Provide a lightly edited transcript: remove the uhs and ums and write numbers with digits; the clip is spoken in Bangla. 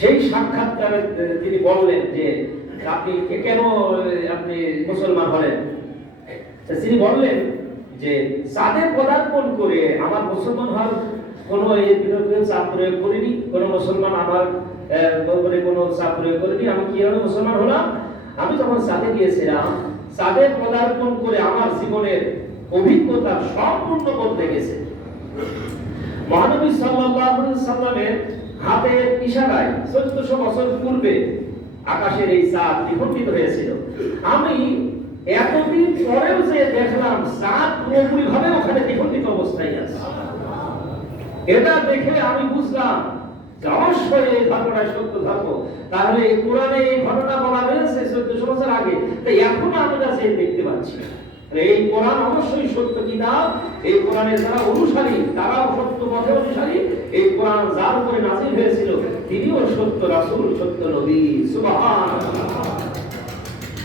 সেই সাক্ষাৎকারে তিনি বললেন যে আপনি কেন আপনি মুসলমান হলেন। তিনি বললেন যে চাঁদে পদার্পণ করে আমার মুসলমান হওয়ার কোনো এর বিরুদ্ধে চাপ প্রয়োগ করিনি, কোনো মুসলমান আমার ব্যাপারে কোনো চাপ প্রয়োগ করিনি। আমি কিভাবে মুসলমান হলাম? আমি যখন চাঁদে গিয়েছিলাম, চাঁদে পদার্পণ করে আমার জীবনের অভিজ্ঞতা সম্পূর্ণ বদলে গেছে। মহানবী সাল্লাল্লাহু আলাইহি সাল্লামের হাতের ইশারায় 1400 বছর পূর্বে আকাশের এই চাঁদ দ্বিখণ্ডিত হয়েছিল। আমি এতদিন পরেও যে দেখলাম চাঁদ পুরোপুরিভাবে ওখানে দ্বিখণ্ডিত অবস্থায় আছে। এটা দেখে আমি বুঝলাম যে অবশ্যই এই ঘটনা সত্য ধর্ম। তাহলে এই কোরআনে এই ঘটনা বলা হয়েছে 1400 বছর আগে, তো এখন আমি যা দেখতে পাচ্ছি এই কোরআন অবশ্যই সত্য কিতাব। এই কোরআনের যারা অনুসারী তারাও সত্য পথে অনুসারী। এই কোরআন যার উপরে নাযিল হয়েছিল তিনিও সত্য রাসূল, সত্য নবী। সুবহানাল্লাহ।